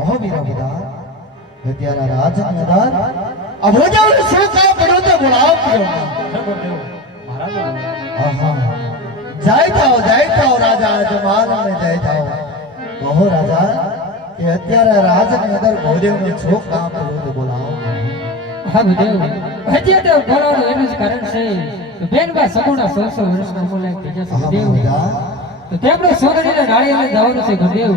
ઓહો વીરા બધા અત્યારે રાજ મેદાન આ ભોજાને શું કામ પડ્યો તે બોલાવ પડ્યો આહા જાય થાઓ રાજા અજમાન ને જાય થાઓ કહો રાજા કે અત્યારે રાજની અંદર ભોદેવને શું કામ પડ્યો તે બોલાવો હા ભોદેવ હજી તો બોલાવવાનું એનું જ કારણ છે બેનબા સગુણા 100 વર્ષના બોલાય કે જશે ભોદેવ તો તેમણે સોગડીને નાળિયેર જવાનું છે ભોદેવ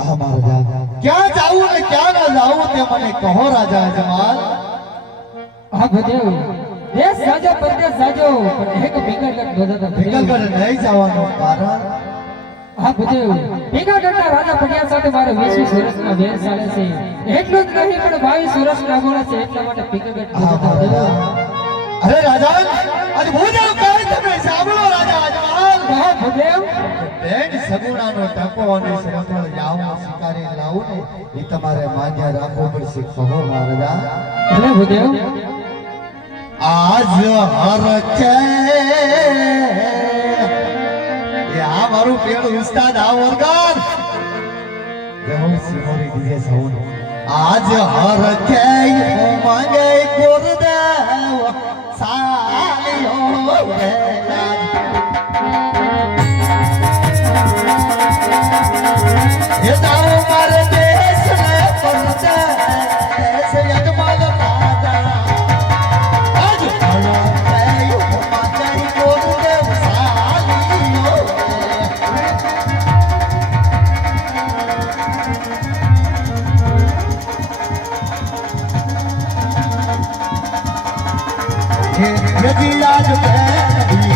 આ મહારાજા ક્યાં જાવું ને ક્યાં ના જાવું તે મને કહો રાજા અજમાન હા ભોદેવ દેશ સાજો પરદેશ સાજો પણ એક ભીગાગઢ ગોજાતા ભીગાગઢ નહીં જવાનું કારણ હા ભોદેવ ભીગાગઢના રાજા પડિયા સાથે મારો 20 વર્ષના વેર ચાલે છે એટલું જ નહીં પણ 22 વર્ષના ગોળા છે એટલા માટે ભીગાગઢ ગોજાતા ભોદેવ અરે રાજા આજ ભોદેવ કહે તમે સાંભળો રાજા અજમાન હા ભોદેવ બેન સગુણાનો ટકોવાની સમથળ જાવ શિકારી લાવું ને એ તમારે માન્ય રાખવો પડશે કહો મહારાજા ભલે ભોદેવ આજ હરકે એ આ મારું પેલું ઉસ્તાદ આ વરગાર જહો સિમોરી દીજે સૌન આજ હરકે માંગે ગોરદેવ સાલિયો રે ये दाव मारे देश ने परदेश यजमान राजा आज भलो कयो माई गुरुदेव सालियो ये यदि आज मैं भी